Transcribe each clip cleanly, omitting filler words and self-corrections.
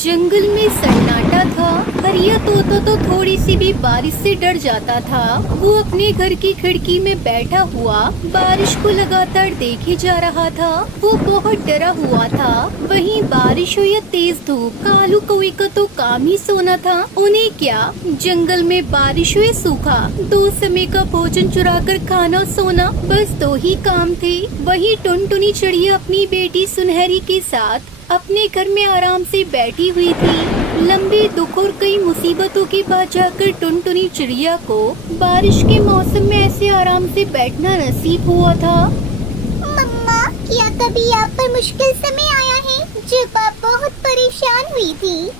जंगल में सन्नाटा था। हरिया तोता तो थोड़ी सी भी बारिश से डर जाता था। वो अपने घर की खिड़की में बैठा हुआ बारिश को लगातार देखे जा रहा था। वो बहुत डरा हुआ था। वहीं बारिश हो या तेज धूप, कालू कौवे का तो काम ही सोना था। उन्हें क्या, जंगल में बारिश हो या सूखा, दो समय का भोजन चुरा कर खाना सोना, बस दो ही काम थे। वहीं टुनटुनी चिड़िया अपनी बेटी सुनहरी के साथ अपने घर में आराम से बैठी हुई थी। लंबे दुख और कई मुसीबतों के बाद जाकर टुनटुनी चिड़िया को बारिश के मौसम में ऐसे आराम से बैठना नसीब हुआ था। मम्मा, क्या कभी आप पर मुश्किल समय आया है जब आप बहुत परेशान हुई थी?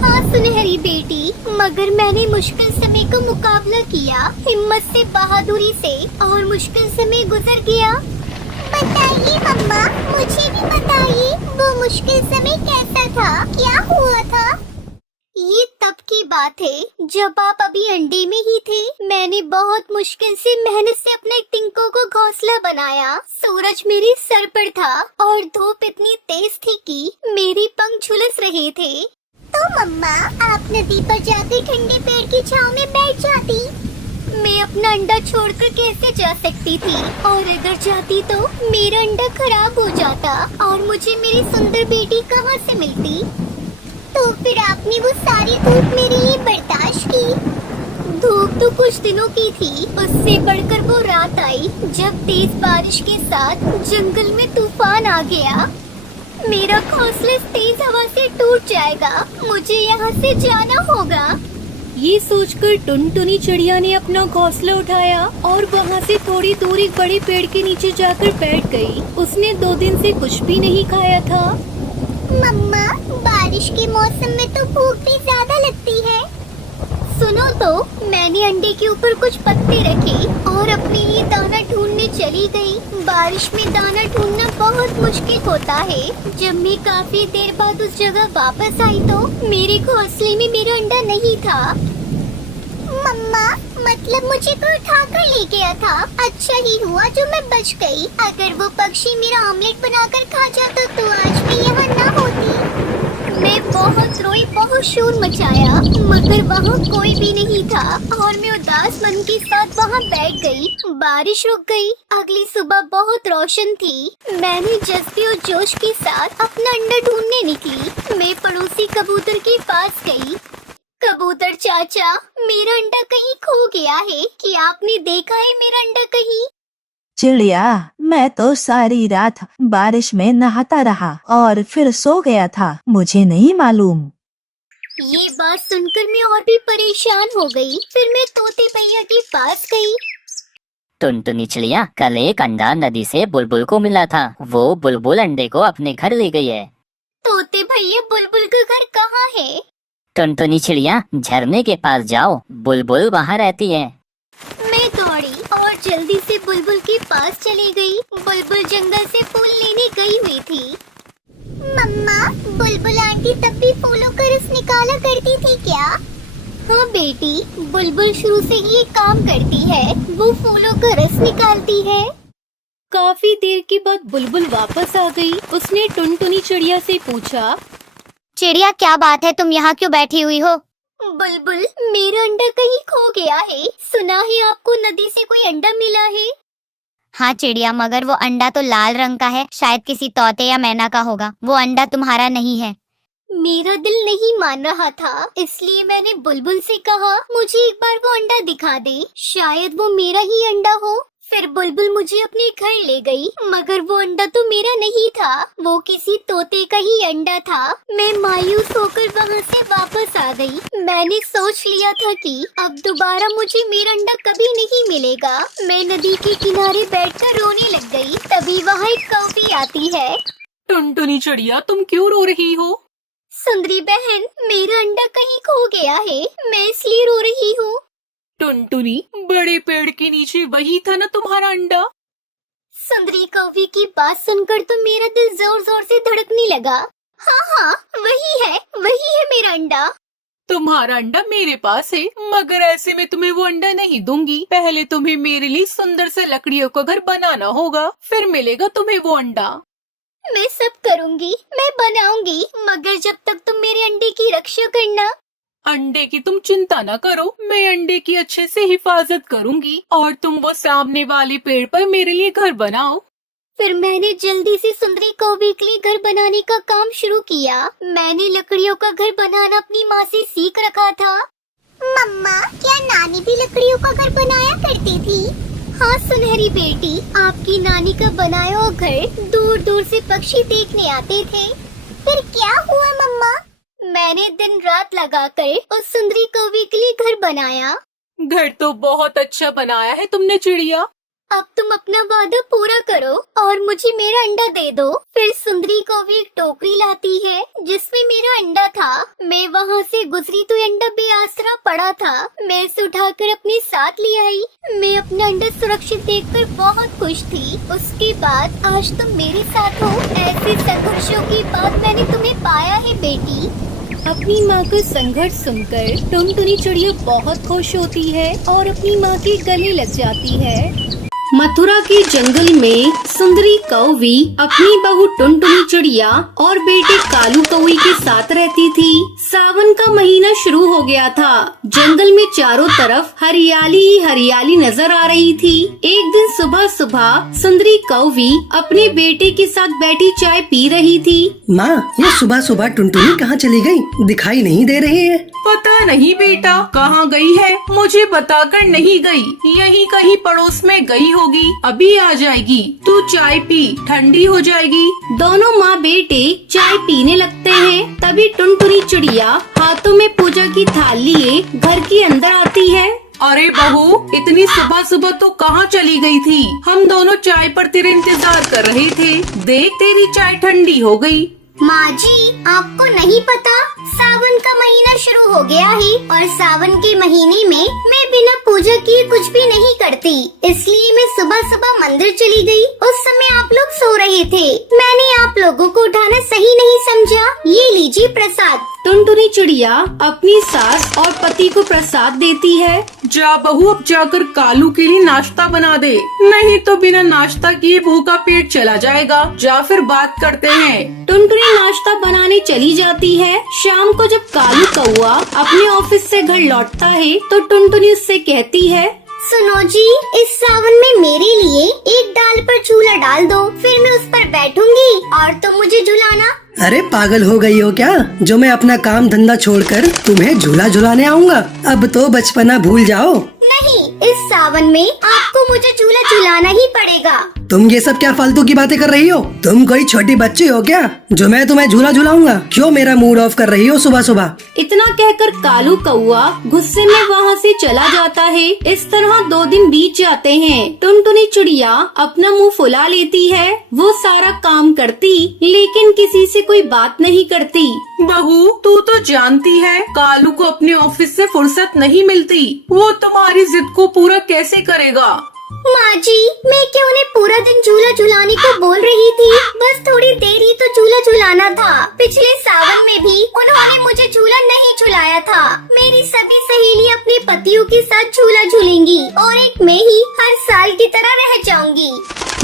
हाँ सुनहरी बेटी, मगर मैंने मुश्किल समय का मुकाबला किया, हिम्मत से, बहादुरी से, और मुश्किल समय गुजर गया। बताइए मम्मा, मुझे भी बताइए, वो मुश्किल समय कैसा था, क्या हुआ था? ये तब की बात है जब आप अभी अंडे में ही थे। मैंने बहुत मुश्किल से, मेहनत से अपने टिंकों को घोंसला बनाया। सूरज मेरे सर पर था और धूप इतनी तेज थी कि मेरे पंख झुलस रहे थे। तो मम्मा, आप नदी पर जाकर ठंडे पेड़ की छांव में बैठ जाती। मैं अपना अंडा छोड़कर कैसे जा सकती थी, और अगर जाती तो मेरा अंडा खराब हो जाता और मुझे मेरी सुंदर बेटी कहाँ से मिलती? तो फिर आपने वो सारी धूप मेरे लिए बर्दाश्त की। धूप तो कुछ दिनों की थी, उससे बढ़कर वो रात आई जब तेज बारिश के साथ जंगल में तूफान आ गया। मेरा घोंसला तेज हवा से टूट जाएगा, मुझे यहाँ से जाना होगा। ये सोचकर टुनटुनी चिड़िया ने अपना घोंसला उठाया और वहाँ से थोड़ी दूर एक बड़े पेड़ के नीचे जाकर बैठ गई। उसने 2 दिन से कुछ भी नहीं खाया था। मम्मा, बारिश के मौसम में तो भूख भी ज्यादा लगती है। सुनो तो, मैंने अंडे के ऊपर कुछ पत्ते रखे और अपने लिए दाना ढूंढने चली गई। बारिश में दाना ढूंढना बहुत मुश्किल होता है। जब मैं काफी देर बाद उस जगह वापस आई तो मेरे घोंसले में मेरा अंडा नहीं था। मम्मा, मतलब मुझे कोई उठाकर ले गया था। अच्छा ही हुआ जो मैं बच गई। अगर वो पक्षी मेरा ऑमलेट बनाकर खा जाता तो आज मैं यहाँ ना होती। मैं बहुत रोई, बहुत शोर मचाया, मगर वहाँ कोई भी नहीं था और मैं उदास मन के साथ वहाँ बैठ गई। बारिश रुक गई। अगली सुबह बहुत रोशन थी। मैंने जज्बे और जोश के साथ अपना अंडा ढूंढने निकली। मैं पड़ोसी कबूतर के पास गई। कबूतर चाचा, मेरा अंडा कहीं खो गया है, क्या आपने देखा है मेरा अंडा कहीं? चिड़िया, मैं तो सारी रात बारिश में नहाता रहा और फिर सो गया था, मुझे नहीं मालूम। ये बात सुनकर मैं और भी परेशान हो गई। फिर मैं तोते भैया के पास गई। टुनटुनी चिड़िया, कल एक अंडा नदी से बुलबुल को मिला था। वो बुलबुल अंडे को अपने घर ले गई है। तोते भैया, बुलबुल का घर कहाँ है? टुनटुनी चिड़िया, झरने के पास जाओ, बुलबुल वहाँ रहती है। मैं दौड़ी और जल्दी से बुलबुल के पास चली गई। बुलबुल जंगल से फूल लेने गई हुई थी। मम्मा, बुलबुल आंटी तब भी फूलों का रस निकाला करती थी क्या? हाँ बेटी, बुलबुल शुरू से ये काम करती है, वो फूलों का रस निकालती है। काफी देर के बाद बुलबुल वापस आ गई। उसने टुनटुनी चिड़िया से पूछा, चिड़िया, क्या बात है, तुम यहाँ क्यों बैठी हुई हो? बुलबुल, मेरा अंडा कहीं खो गया है। सुना है आपको नदी से कोई अंडा मिला है? हाँ चिड़िया, मगर वो अंडा तो लाल रंग का है, शायद किसी तोते या मैना का होगा। वो अंडा तुम्हारा नहीं है। मेरा दिल नहीं मान रहा था, इसलिए मैंने बुलबुल से कहा, मुझे एक बार वो अंडा दिखा दे, शायद वो मेरा ही अंडा हो। फिर बुलबुल मुझे अपने घर ले गई, मगर वो अंडा तो मेरा नहीं था, वो किसी तोते का ही अंडा था। मैं मायूस होकर वहाँ से वापस आ गई। मैंने सोच लिया था कि अब दोबारा मुझे मेरा अंडा कभी नहीं मिलेगा। मैं नदी के किनारे बैठकर रोने लग गई। तभी वहाँ एक कौवी आती है। टुनटुनी चिड़िया, तुम क्यों रो रही हो? सुंदरी बहन, मेरा अंडा कहीं खो गया है, मैं इसलिए रो रही हूँ। टुनटुनी, बड़े पेड़ के नीचे वही था ना तुम्हारा अंडा? सुंदरी कौवी की बात सुनकर तो मेरा दिल जोर जोर से धड़कने लगा। हाँ हाँ, वही है मेरा अंडा। तुम्हारा अंडा मेरे पास है, मगर ऐसे में तुम्हें वो अंडा नहीं दूंगी। पहले तुम्हें मेरे लिए सुंदर से लकड़ियों का घर बनाना होगा, फिर मिलेगा तुम्हें वो अंडा। मैं सब करूँगी, मैं बनाऊंगी, मगर जब तक तुम मेरे अंडे की रक्षा करना। अंडे की तुम चिंता न करो, मैं अंडे की अच्छे से हिफाजत करूंगी और तुम वो सामने वाले पेड़ पर मेरे लिए घर बनाओ। फिर मैंने जल्दी से सुंदरी कौवे के लिए घर बनाने का काम शुरू किया। मैंने लकड़ियों का घर बनाना अपनी माँ से सीख रखा था। मम्मा, क्या नानी भी लकड़ियों का घर बनाया करती थी? हाँ सुनहरी बेटी, आपकी नानी का बनाया हुआ घर दूर दूर से पक्षी देखने आते थे। फिर क्या हुआ मम्मा? मैंने दिन रात लगाकर उस सुंदरी कौवे के लिए घर बनाया। घर तो बहुत अच्छा बनाया है तुमने चिड़िया। अब तुम अपना वादा पूरा करो और मुझे मेरा अंडा दे दो। फिर सुंदरी कौवे एक टोकरी लाती है जिसमें मेरा अंडा था। मैं वहाँ से गुजरी तो अंडा बेआसरा पड़ा था। मैं इसे उठाकर अपने साथ ले आई। मैं अपना अंडा सुरक्षित देखकर बहुत खुश थी। उसके बाद आज तुम मेरे साथ हो। ऐसे संघर्षों के बाद मैंने तुम्हें पाया है बेटी। अपनी माँ का संघर्ष सुनकर टुनटुनी चिड़िया बहुत खुश होती है और अपनी माँ के गले लग जाती है। मथुरा के जंगल में सुंदरी कौवी अपनी बहू टुनटुनी चिड़िया और बेटे कालू कौवे के साथ रहती थी। सावन का महीना शुरू हो गया था। जंगल में चारों तरफ हरियाली ही हरियाली नजर आ रही थी। एक दिन सुबह सुबह सुंदरी कौवी अपने बेटे के साथ बैठी चाय पी रही थी। माँ, ये सुबह सुबह टुनटुनी कहाँ चली गई? दिखाई नहीं दे रही है। पता नहीं बेटा कहाँ गई है, मुझे बताकर नहीं गई। यहीं कहीं पड़ोस में गई होगी, अभी आ जाएगी। तू चाय पी, ठंडी हो जाएगी। दोनों माँ बेटे चाय पीने लगते हैं। तभी टुनटुनी चिड़िया हाथों में पूजा की थाल लिए घर के अंदर आती है। अरे बहू, इतनी सुबह सुबह तो कहाँ चली गई थी? हम दोनों चाय पर तेरे इंतजार कर रहे थे। देख तेरी चाय ठंडी हो गई। माँ जी, आपको नहीं पता, सावन का महीना शुरू हो गया है और सावन के महीने में मैं बिना पूजा किए कुछ भी नहीं करती। इसलिए मैं सुबह सुबह मंदिर चली गई। उस समय आप लोग सो रहे थे। मैंने आप लोगों को उठाना सही नहीं समझा। ये लीजिए प्रसाद। टुनटुनी चिड़िया अपनी सास और पति को प्रसाद देती है। जा बहू, अब जाकर कालू के लिए नाश्ता बना दे, नहीं तो बिना नाश्ता किए भूखा पेट चला जाएगा। जा फिर बात करते हैं। टुनटुनी नाश्ता बनाने चली जाती है। शाम को जब कालू कौवा अपने ऑफिस से घर लौटता है तो टुनटुनी उससे कहती है, सुनो जी, इस सावन में मेरे लिए एक डाल पर झूला डाल दो। फिर मैं उस पर बैठूंगी और तुम मुझे झुलाना। अरे पागल हो गई हो क्या, जो मैं अपना काम धंधा छोड़कर तुम्हें झूला झुलाने आऊँगा? अब तो बचपना भूल जाओ। नहीं, इस सावन में आपको मुझे झूला झुलाना ही पड़ेगा। तुम ये सब क्या फालतू की बातें कर रही हो? तुम कोई छोटी बच्ची हो क्या जो मैं तुम्हें झूला झुलाऊंगा? क्यों मेरा मूड ऑफ कर रही हो सुबह सुबह? इतना कहकर कालू कौवा गुस्से में वहाँ से चला जाता है। इस तरह 2 दिन बीत जाते हैं। टुनटुनी चिड़िया अपना मुंह फुला लेती है। वो सारा काम करती लेकिन किसी से कोई बात नहीं करती। बहू, तू तो जानती है कालू को अपने ऑफिस से फुर्सत नहीं मिलती। वो तुम्हारी जिद को पूरा कैसे करेगा? माँ जी, मैं क्यों उन्हें पूरा दिन झूला झुलाने को बोल रही थी? बस थोड़ी देर ही तो झूला झुलाना था। पिछले सावन में भी उन्होंने मुझे झूला नहीं झुलाया था। मेरी सभी सहेलियाँ अपने पतियों के साथ झूला झूलेंगी और एक मैं ही हर साल की तरह रह जाऊंगी।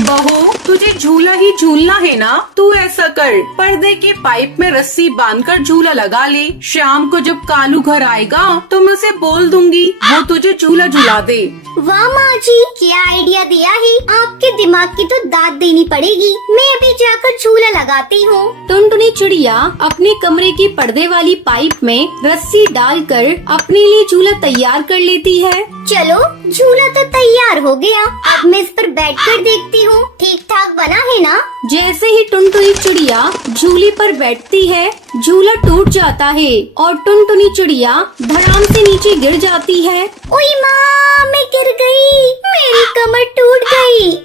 बहू, तुझे झूला ही झूलना है ना? तू ऐसा कर, पर्दे के पाइप में रस्सी बांधकर झूला लगा ले। शाम को जब कालू घर आएगा तो मैं उसे बोल दूंगी, वो तुझे झूला झुला दे। वाह माँ जी, क्या आइडिया दिया है। आपके दिमाग की तो दाद देनी पड़ेगी। मैं अभी जाकर झूला लगाती हूँ। टुनटुनी चिड़िया अपने कमरे के पर्दे वाली पाइप में रस्सी डालकर अपने लिए झूला तैयार कर लेती है। चलो, झूला तो तैयार हो गया। अब मैं इस पर बैठकर देखती हूँ ठीक ठाक बना है ना। जैसे ही टुनटुनी चिड़िया झूले पर बैठती है, झूला टूट जाता है और टुनटुनी चिड़िया धड़ाम से नीचे गिर जाती है। ओए माँ, मैं गिर गई। मेरी कमर टूट गई।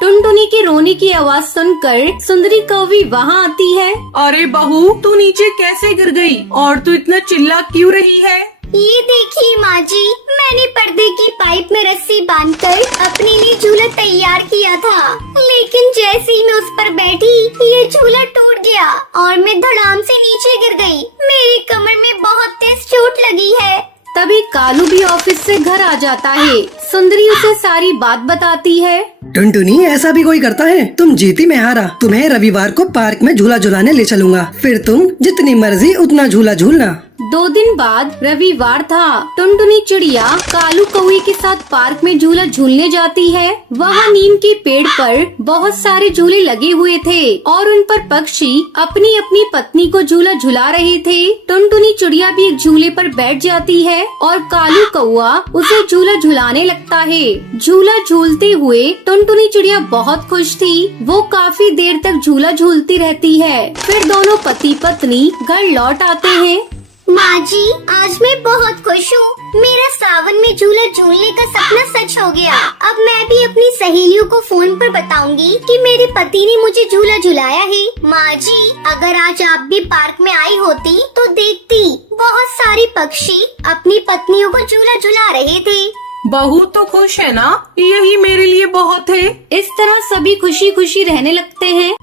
टुनटुनी के रोने की आवाज सुनकर सुंदरी कौवी वहाँ आती है। अरे बहू, तू नीचे कैसे गिर गई और तू इतना चिल्ला क्यों रही है? ये देखिए माँ जी, मैंने पर्दे की पाइप में रस्सी बांधकर अपने लिए झूला तैयार किया था। लेकिन जैसे ही मैं उस पर बैठी, ये झूला टूट गया और मैं धड़ाम से नीचे गिर गई। मेरी कमर में बहुत तेज चोट लगी है। तभी कालू कालू भी ऑफिस से घर आ जाता है। सुंदरी उसे सारी बात बताती है। टुनटुनी, ऐसा भी कोई करता है? तुम जीती मैं हारा। तुम्हें रविवार को पार्क में झूला झुलाने ले चलूंगा, फिर तुम जितनी मर्जी उतना झूला झूलना। 2 दिन बाद रविवार था। टुनटुनी चिड़िया कालू कौवे के साथ पार्क में झूला झूलने जाती है। वहाँ नीम के पेड़ पर बहुत सारे झूले लगे हुए थे और उन पर पक्षी अपनी अपनी पत्नी को झूला झुला रहे थे। टुनटुनी चिड़िया भी एक झूले पर बैठ जाती है और कालू कौवा उसे झूला झुलाने लगता है। झूला झूलते हुए टुनटुनी चिड़िया बहुत खुश थी। वो काफी देर तक झूला झूलती रहती है। फिर दोनों पति पत्नी घर लौट आते हैं। माँ जी, आज मैं बहुत खुश हूँ। मेरा सावन में झूला झूलने का सपना सच हो गया। अब मैं भी अपनी सहेलियों को फोन पर बताऊंगी कि मेरे पति ने मुझे झूला झुलाया है। माँ जी, अगर आज आप भी पार्क में आई होती तो देखती बहुत सारे पक्षी अपनी पत्नियों को झूला झुला रहे थे। बहू तो खुश है ना, यही मेरे लिए बहुत है। इस तरह सभी खुशी खुशी रहने लगते हैं।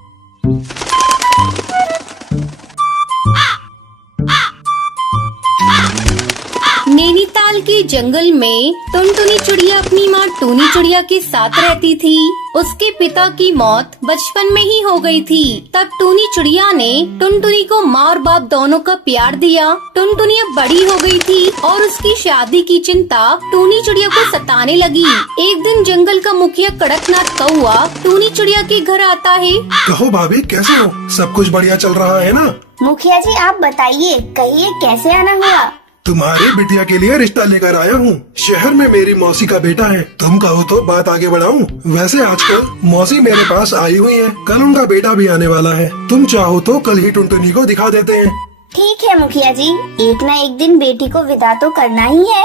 नैनीताल के जंगल में टुनटुनी चिड़िया अपनी माँ टूनी चिड़िया के साथ रहती थी। उसके पिता की मौत बचपन में ही हो गई थी। तब टूनी चिड़िया ने टुनटुनी को माँ और बाप दोनों का प्यार दिया। टुनटुनी अब बड़ी हो गई थी और उसकी शादी की चिंता टूनी चिड़िया को सताने लगी। एक दिन जंगल का मुखिया कड़कनाथ कौवा टूनी चिड़िया के घर आता है। कहो भाभी, कैसे हो? सब कुछ बढ़िया चल रहा है ना? मुखिया जी, आप बताइए, कहिए कैसे आना हुआ? तुम्हारी बिटिया के लिए रिश्ता लेकर आया हूँ। शहर में मेरी मौसी का बेटा है। तुम कहो तो बात आगे बढ़ाऊं। वैसे आजकल मौसी मेरे पास आई हुई है। कल उनका बेटा भी आने वाला है। तुम चाहो तो कल ही टुनटुनी को दिखा देते हैं। ठीक है मुखिया जी, एक न एक दिन बेटी को विदा तो करना ही है।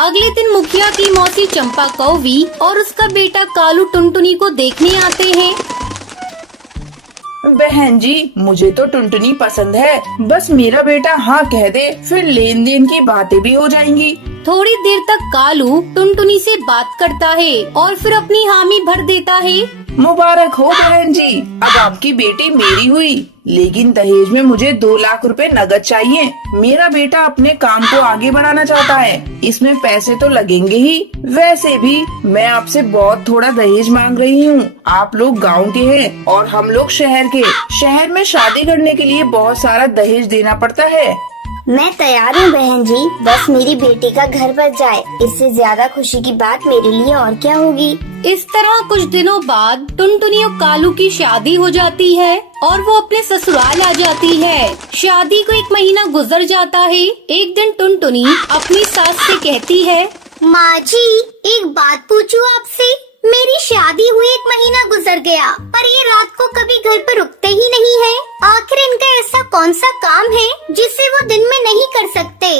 अगले दिन मुखिया की मौसी चंपा कौवी और उसका बेटा कालू टुनटुनी को देखने आते हैं। बहन जी, मुझे तो टुनटुनी पसंद है। बस मेरा बेटा हाँ कह दे, फिर लेन देन की बातें भी हो जाएंगी। थोड़ी देर तक कालू टुनटुनी से बात करता है और फिर अपनी हामी भर देता है। मुबारक हो बहन जी, अब आपकी बेटी मेरी हुई। लेकिन दहेज में मुझे 2 लाख रुपए नगद चाहिए। मेरा बेटा अपने काम को आगे बढ़ाना चाहता है, इसमें पैसे तो लगेंगे ही। वैसे भी मैं आपसे बहुत थोड़ा दहेज मांग रही हूँ। आप लोग गांव के हैं और हम लोग शहर के। शहर में शादी करने के लिए बहुत सारा दहेज देना पड़ता है। मैं तैयार हूँ बहन जी, बस मेरी बेटी का घर बच जाए। इससे ज्यादा खुशी की बात मेरे लिए और क्या होगी। इस तरह कुछ दिनों बाद टुनटुनी और कालू की शादी हो जाती है और वो अपने ससुराल आ जाती है। शादी को 1 महीना गुजर जाता है। एक दिन टुनटुनी अपनी सास से कहती है, माँ जी, एक बात पूछूं आपसे? मेरी शादी हुई 1 महीना गुजर गया, पर ये रात को कभी घर पर रुकते ही नहीं है। आखिर इनका ऐसा कौन सा काम है जिसे वो दिन में नहीं कर सकते?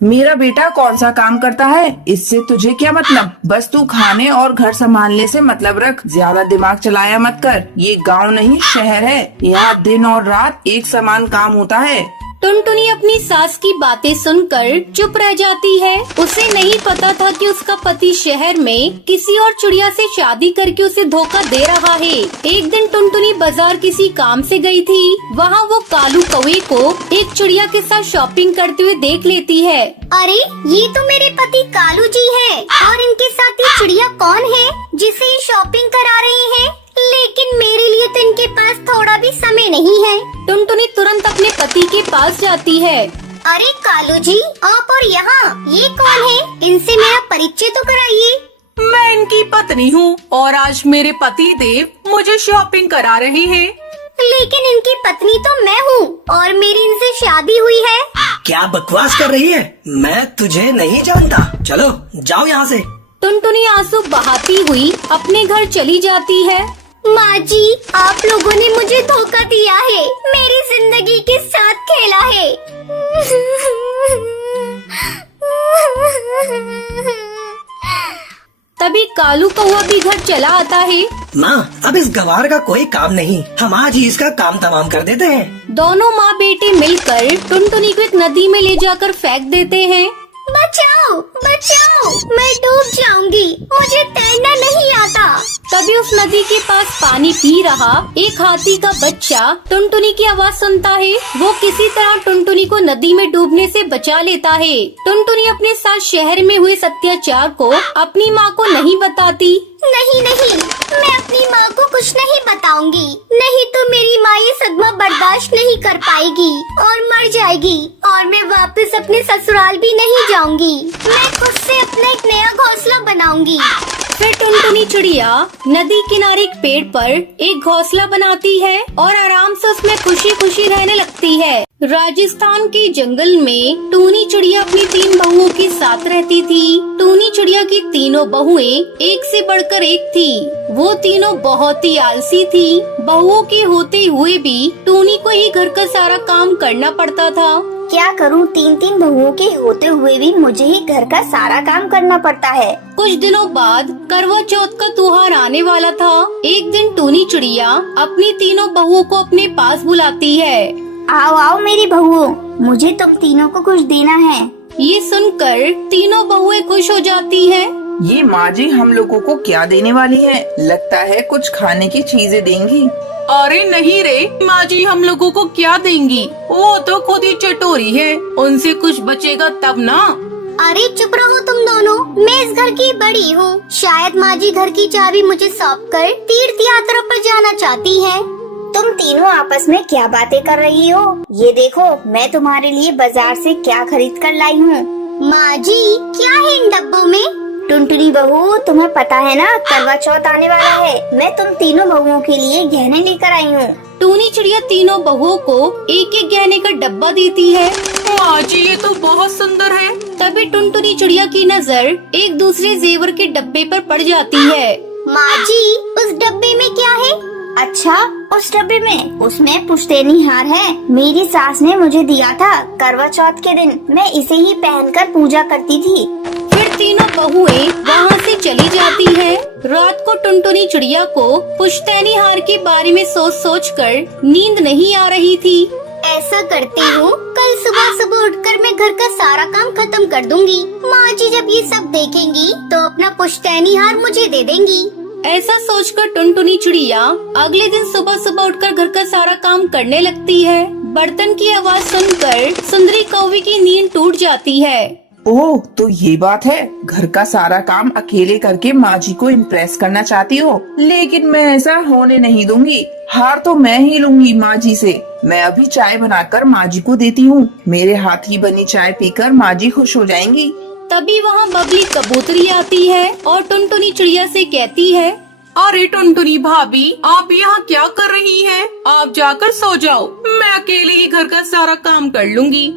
मेरा बेटा कौन सा काम करता है, इससे तुझे क्या मतलब? बस तू खाने और घर संभालने से मतलब रख। ज्यादा दिमाग चलाया मत कर। ये गांव नहीं शहर है, यहाँ दिन और रात एक समान काम होता है। टुनटुनी अपनी सास की बातें सुनकर चुप रह जाती है। उसे नहीं पता था कि उसका पति शहर में किसी और चिड़िया से शादी करके उसे धोखा दे रहा है। एक दिन टुनटुनी बाजार किसी काम से गई थी। वहाँ वो कालू कौवे को एक चिड़िया के साथ शॉपिंग करते हुए देख लेती है। अरे, ये तो मेरे पति कालू जी है। और इनके साथ ये चिड़िया कौन है जिसे ये शॉपिंग करा रही है? लेकिन मेरे लिए तो इनके पास थोड़ा भी समय नहीं है। टुनटुनी तुरंत अपने पति के पास जाती है। अरे कालू जी, आप और यहाँ ये कौन है? इनसे मेरा परिचय तो कराइए। मैं इनकी पत्नी हूँ और आज मेरे पति देव मुझे शॉपिंग करा रहे हैं। लेकिन इनकी पत्नी तो मैं हूँ और मेरी इनसे शादी हुई है। क्या बकवास कर रही है? मैं तुझे नहीं जानता। चलो जाओ यहाँ से। टुनटुनी आंसू बहाती हुई अपने घर चली जाती है। माँ जी, आप लोगों ने मुझे धोखा दिया है, मेरी जिंदगी के साथ खेला है। तभी कालू कौवा भी घर चला आता है। माँ, अब इस गवार का कोई काम नहीं, हम आज ही इसका काम तमाम कर देते हैं। दोनों माँ बेटे मिलकर टुनटुनी को एक नदी में ले जाकर फेंक देते हैं। बचाओ, बचाओ, मैं डूब जाऊंगी, मुझे तैरना नहीं आता। तभी तभी उस नदी के पास पानी पी रहा एक हाथी का बच्चा टुनटुनी की आवाज सुनता है। वो किसी तरह टुनटुनी को नदी में डूबने से बचा लेता है। टुनटुनी अपने साथ शहर में हुए अत्याचार को अपनी माँ को नहीं बताती। नहीं नहीं, मैं अपनी माँ को कुछ नहीं बताऊंगी, नहीं तो मेरी माँ ये सदमा बर्दाश्त नहीं कर पाएगी और मर जाएगी और मैं वापस अपने ससुराल भी नहीं जाऊंगी। मैं खुद से अपना एक नया घोंसला बनाऊंगी। फिर टुनटुनी चिड़िया नदी किनारे एक पेड़ पर एक घोंसला बनाती है और आराम से उसमें खुशी खुशी रहने लगती है। राजस्थान के जंगल में टूनी चिड़िया अपनी 3 बहुओं के साथ रहती थी। टूनी चिड़िया की तीनों बहुएं एक से बढ़कर एक थी। वो तीनों बहुत ही आलसी थी। बहुओं के होते हुए भी टूनी को ही घर का सारा काम करना पड़ता था। क्या करूँ, 3 बहुओं के होते हुए भी मुझे ही घर का सारा काम करना पड़ता है। कुछ दिनों बाद करवा चौथ का त्योहार आने वाला था। एक दिन टूनी चिड़िया अपनी तीनों बहुओं को अपने पास बुलाती है। आओ आओ मेरी बहुओं, मुझे तुम तीनों को कुछ देना है। ये सुनकर तीनों बहुएं खुश हो जाती हैं। ये माँ जी हम लोगों को क्या देने वाली है? लगता है कुछ खाने की चीजें देंगी। अरे नहीं रे, माँ जी हम लोगों को क्या देंगी? वो तो खुद ही चटोरी है, उनसे कुछ बचेगा तब ना। अरे चुप रहो तुम दोनों, मैं इस घर की बड़ी हूँ। शायद माँ जी घर की चाबी मुझे सौंप कर तीर्थ यात्रा पर जाना चाहती है। तुम तीनों आपस में क्या बातें कर रही हो? ये देखो मैं तुम्हारे लिए बाजार से क्या खरीद कर लाई हूँ। माँ जी क्या है इन डब्बों में? टुनटुनी बहू तुम्हें पता है ना करवा चौथ आने वाला है, मैं तुम तीनों बहुओं के लिए गहने लेकर आई हूँ। टूनी चिड़िया तीनों बहुओं को एक एक गहने का डब्बा देती है। माँ जी ये तो बहुत सुंदर है। तभी टुनटुनी चिड़िया की नजर एक दूसरे जेवर के डब्बे पर पड़ जाती है। माँ जी उस डब्बे में क्या है? अच्छा उस डब्बे में, उसमें पुश्तैनी हार है। मेरी सास ने मुझे दिया था करवा चौथ के दिन, मैं इसे ही पहनकर पूजा करती थी। फिर तीनों बहुएं वहाँ से चली जाती है। रात को टुनटुनी चिड़िया को पुश्तैनी हार के बारे में सोच सोच कर नींद नहीं आ रही थी। ऐसा करती हूँ, कल सुबह सुबह उठकर मैं घर का सारा काम खत्म कर दूंगी। माँ जी जब ये सब देखेंगी तो अपना पुश्तैनी हार मुझे दे देंगी। ऐसा सोचकर टुनटुनी चिड़िया अगले दिन सुबह सुबह उठकर घर का सारा काम करने लगती है। बर्तन की आवाज सुनकर सुंदरी कौवी की नींद टूट जाती है। ओह तो ये बात है, घर का सारा काम अकेले करके माँ जी को इम्प्रेस करना चाहती हो, लेकिन मैं ऐसा होने नहीं दूंगी। हार तो मैं ही लूंगी माँ जी से। मैं अभी चाय बनाकर माँ जी को देती हूँ, मेरे हाथ की बनी चाय पीकर माँ जी खुश हो जाएंगी। तभी वहाँ बबली कबूतरी आती है और टुनटुनी चिड़िया से कहती है, अरे टुनटुनी भाभी आप यहाँ क्या कर रही हैं? आप जाकर सो जाओ, मैं अकेले ही घर का सारा काम कर लूंगी।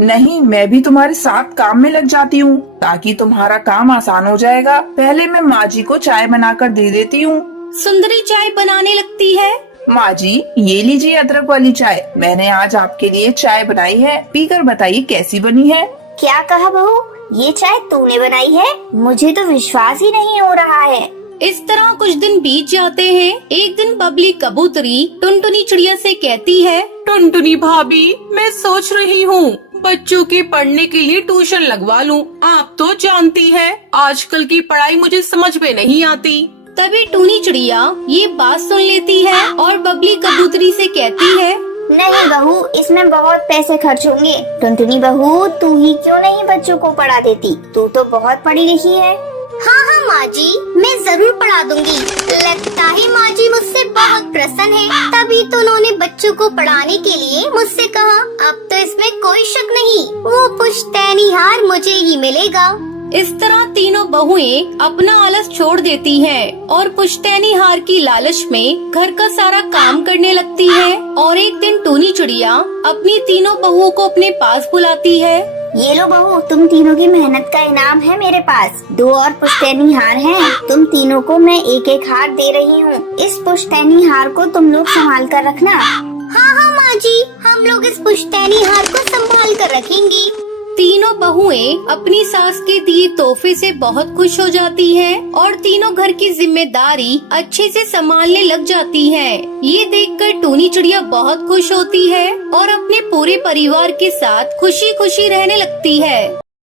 नहीं, मैं भी तुम्हारे साथ काम में लग जाती हूँ ताकि तुम्हारा काम आसान हो जाएगा। पहले मैं माँ जी को चाय बनाकर दे देती हूँ। सुंदरी चाय बनाने लगती है। माँ जी ये लीजिए अदरक वाली चाय, मैंने आज आपके लिए चाय बनाई है, पीकर बताइए कैसी बनी है। क्या कहा बहू, ये चाय तूने बनाई है? मुझे तो विश्वास ही नहीं हो रहा है। इस तरह कुछ दिन बीत जाते हैं। एक दिन बबली कबूतरी टुनटुनी चिड़िया से कहती है, टुनटुनी भाभी मैं सोच रही हूँ बच्चों के पढ़ने के लिए ट्यूशन लगवा लूँ। आप तो जानती है आजकल की पढ़ाई मुझे समझ में नहीं आती। तभी टूनी चिड़िया ये बात सुन लेती है और बबली कबूतरी से कहती है, नहीं बहू, इसमें बहुत पैसे खर्च होंगे। टुनटुनी बहू तू ही क्यों नहीं बच्चों को पढ़ा देती, तू तो बहुत पढ़ी लिखी है। हाँ हाँ माँ जी, मैं जरूर पढ़ा दूंगी। लगता है माँ जी मुझसे बहुत प्रसन्न है, तभी तो उन्होंने बच्चों को पढ़ाने के लिए मुझसे कहा। अब तो इसमें कोई शक नहीं, वो पुश्तैनी हार मुझे ही मिलेगा। इस तरह तीनों बहुएं अपना आलस छोड़ देती हैं और पुश्तैनी हार की लालच में घर का सारा काम करने लगती है। और एक दिन टूनी चिड़िया अपनी तीनों बहुओं को अपने पास बुलाती है। ये लो बहू, तुम तीनों की मेहनत का इनाम है मेरे पास। 2 और पुश्तैनी हार हैं। तुम तीनों को मैं एक एक हार दे रही हूँ। इस पुश्तैनी हार को तुम लोग संभाल कर रखना। हाँ हाँ माँ जी, हम लोग इस पुश्तैनी हार को संभाल कर रखेंगी। तीनों बहुएं अपनी सास के दिए तोहफे से बहुत खुश हो जाती हैं और तीनों घर की जिम्मेदारी अच्छे से संभालने लग जाती हैं। ये देखकर टूनी चिड़िया बहुत खुश होती है और अपने पूरे परिवार के साथ खुशी खुशी रहने लगती है।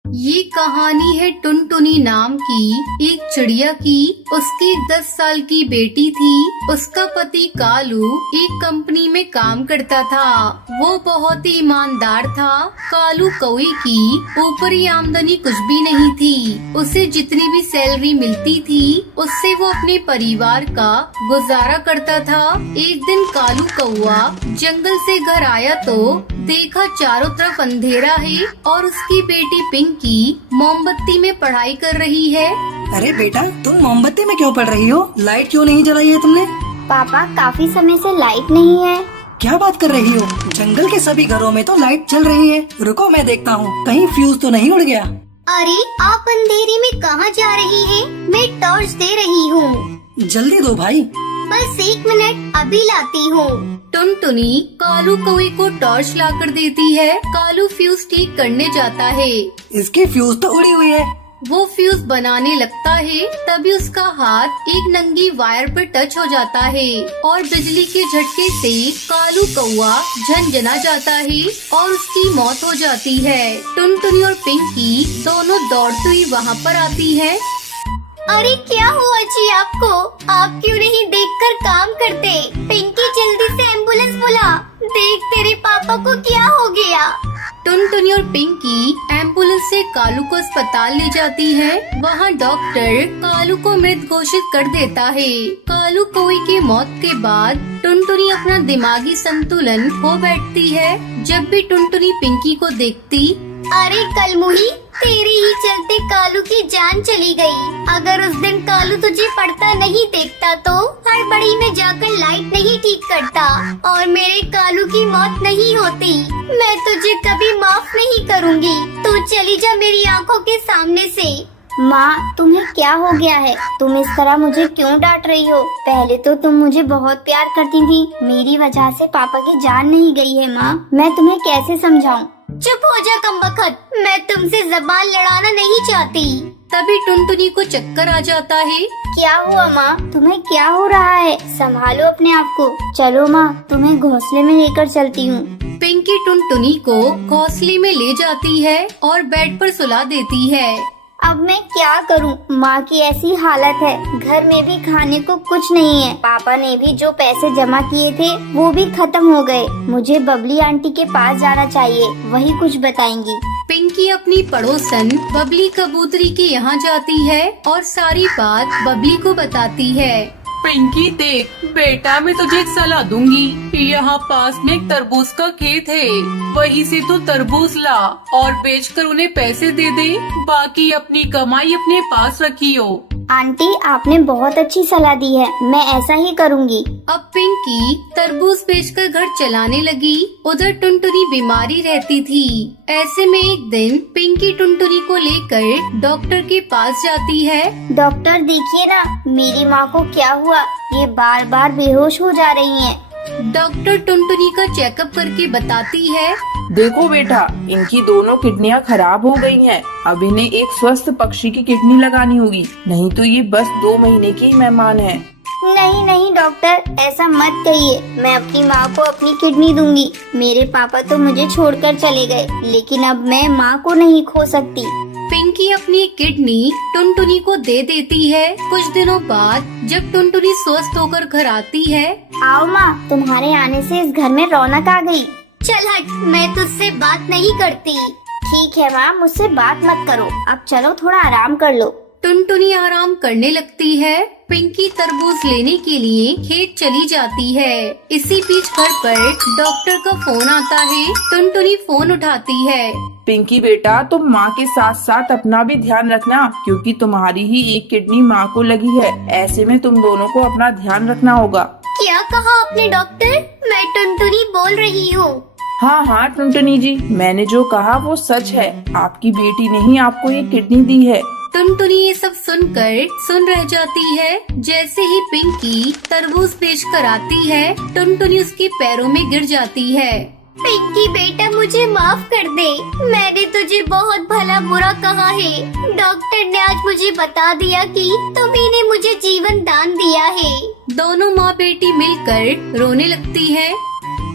ये कहानी है टुनटुनी नाम की एक चिड़िया की। उसकी 10 साल की बेटी थी। उसका पति कालू एक कंपनी में काम करता था। वो बहुत ही ईमानदार था। कालू कौई की ऊपरी आमदनी कुछ भी नहीं थी। उसे जितनी भी सैलरी मिलती थी उससे वो अपने परिवार का गुजारा करता था। एक दिन कालू कौआ जंगल से घर आया तो देखा चारों तरफ अंधेरा है और उसकी बेटी पिंकी मोमबत्ती में पढ़ाई कर रही है। अरे बेटा, तुम मोमबत्ती में क्यों पढ़ रही हो? लाइट क्यों नहीं जलाई है तुमने? पापा काफी समय से लाइट नहीं है। क्या बात कर रही हो? जंगल के सभी घरों में तो लाइट चल रही है। रुको मैं देखता हूँ, कहीं फ्यूज तो नहीं उड़ गया। अरे आप अंधेरे में कहाँ जा रही हैं? मैं टॉर्च दे रही हूँ। जल्दी दो भाई। बस 1 मिनट, अभी लाती हूँ। टुनटुनी कालू कौवे को टॉर्च लाकर देती है। कालू फ्यूज ठीक करने जाता है। इसकी फ्यूज तो उड़ी हुई है। वो फ्यूज बनाने लगता है तभी उसका हाथ एक नंगी वायर पर टच हो जाता है और बिजली के झटके से कालू कौवा झनझना जाता है और उसकी मौत हो जाती है। टुनटुनी और पिंकी दोनों दौड़ते हुए वहाँ पर आती है। अरे क्या हुआ जी आपको? आप क्यों नहीं देखकर काम करते? पिंकी जल्दी से एम्बुलेंस बुला। देख तेरे पापा को क्या हो गया। टुनटुनी और पिंकी एम्बुलेंस से कालू को अस्पताल ले जाती है। वहाँ डॉक्टर कालू को मृत घोषित कर देता है। कालू कौवे की मौत के बाद टुनटुनी अपना दिमागी संतुलन खो बैठती है। जब भी टुनटुनी पिंकी को देखती, अरे कलमुही, तेरे ही चलते कालू की जान चली गई। अगर उस दिन कालू तुझे पढ़ता नहीं देखता तो हड़बड़ी में जाकर लाइट नहीं ठीक करता और मेरे कालू की मौत नहीं होती। मैं तुझे कभी माफ नहीं करूँगी। तू चली जा मेरी आँखों के सामने से। माँ, तुम्हें क्या हो गया है? तुम इस तरह मुझे क्यों डांट रही हो? पहले तो तुम मुझे बहुत प्यार करती थी। मेरी वजह से पापा की जान नहीं गई है माँ। मैं तुम्हें कैसे समझाऊं? चुप हो जा कमबख्त, मैं तुमसे जबान लड़ाना नहीं चाहती। तभी टुनटुनी को चक्कर आ जाता है। क्या हुआ माँ? तुम्हें क्या हो रहा है? संभालो अपने आप को। चलो माँ, तुम्हें घोंसले में लेकर चलती हूँ। पिंकी टुनटुनी को घोंसले में ले जाती है और बेड पर सुला देती है। अब मैं क्या करूं? माँ की ऐसी हालत है, घर में भी खाने को कुछ नहीं है। पापा ने भी जो पैसे जमा किए थे वो भी खत्म हो गए। मुझे बबली आंटी के पास जाना चाहिए, वही कुछ बताएंगी। पिंकी अपनी पड़ोसन बबली कबूतरी के यहाँ जाती है और सारी बात बबली को बताती है। पिंकी देख बेटा, मैं तुझे एक सलाह दूंगी। यहाँ पास में एक तरबूज का खेत है, वहीं से तू तरबूज ला और बेचकर उन्हें पैसे दे दे। बाकी अपनी कमाई अपने पास रखियो। आंटी, आपने बहुत अच्छी सलाह दी है, मैं ऐसा ही करूँगी। अब पिंकी तरबूज बेचकर घर चलाने लगी। उधर टुनटुनी बीमारी रहती थी। ऐसे में एक दिन पिंकी टुनटुनी को लेकर डॉक्टर के पास जाती है। डॉक्टर देखिए ना, मेरी माँ को क्या हुआ? ये बार बार बेहोश हो जा रही हैं। डॉक्टर टुनटुनी का चेकअप करके बताती है। देखो बेटा, इनकी दोनों किडनियां खराब हो गई हैं। अब इन्हें एक स्वस्थ पक्षी की किडनी लगानी होगी, नहीं तो ये बस 2 महीने की मेहमान है। नहीं नहीं डॉक्टर, ऐसा मत कहिए। मैं अपनी माँ को अपनी किडनी दूंगी। मेरे पापा तो मुझे छोड़कर चले गए, लेकिन अब मैं माँ को नहीं खो सकती। पिंकी अपनी किडनी टुनटुनी को दे देती है। कुछ दिनों बाद जब टुनटुनी स्वस्थ होकर घर आती है। आओ माँ, तुम्हारे आने से इस घर में रौनक आ गई। चल हट, मैं तुझसे बात नहीं करती। ठीक है माँ, मुझसे बात मत करो। अब चलो थोड़ा आराम कर लो। टुनटुनी आराम करने लगती है। पिंकी तरबूज लेने के लिए खेत चली जाती है। इसी बीच घर पर डॉक्टर का फोन आता है। टुनटुनी फोन उठाती है। पिंकी बेटा, तुम माँ के साथ साथ अपना भी ध्यान रखना, क्योंकि तुम्हारी ही एक किडनी माँ को लगी है। ऐसे में तुम दोनों को अपना ध्यान रखना होगा। क्या कहा आपने डॉक्टर? मैं टुनटुनी बोल रही हूँ। हाँ हाँ टुनटुनी जी, मैंने जो कहा वो सच है। आपकी बेटी ने ही आपको ये किडनी दी है। टुनटुनी ये सब सुनकर सुन रह जाती है। जैसे ही पिंकी तरबूज बेच कर आती है, टुनटुनी उसके पैरों में गिर जाती है। पिंकी बेटा, मुझे माफ कर दे। मैंने तुझे बहुत भला बुरा कहा है। डॉक्टर ने आज मुझे बता दिया कि तुम्ही ने मुझे जीवन दान दिया है। दोनों माँ बेटी मिलकर रोने लगती है।